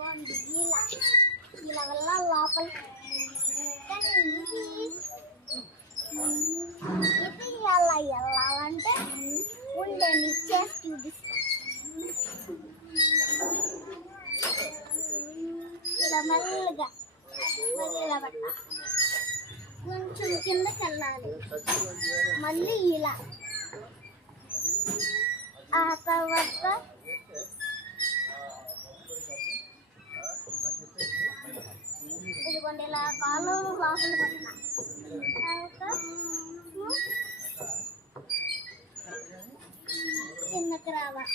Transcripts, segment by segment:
ఇలా ఇలా వల్ల లోపలికి కానీ ఇది ఎలా వెళ్ళాలంటే ఉండండి చేసి చూపిస్తాను. ఇలా మెల్లగా ఇలా పట్ట కొంచెం కిందకి వెళ్ళాలి, మళ్ళీ ఇలా ఆ తర్వాత ఇదిగోండి ఇలా కాలు లోపల పట్టిన తర్వాత కిందకి రావాలి,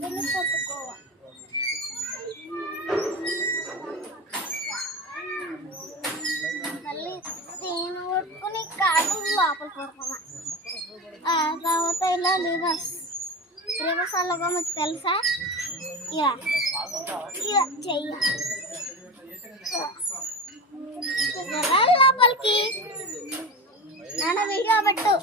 వెనక్కి కొట్టుకోవాలి. మళ్ళీ దీన్ని కొట్టుకుని కాలు లోపల కొడుకోవాలి. ఆ తర్వాత ఇలా రివర్స్ అలాగా మీకు తెలుసా? ఇలా ఇలా చెయ్యాలి లోపలికి. నాన్న వీడియో పెట్టు.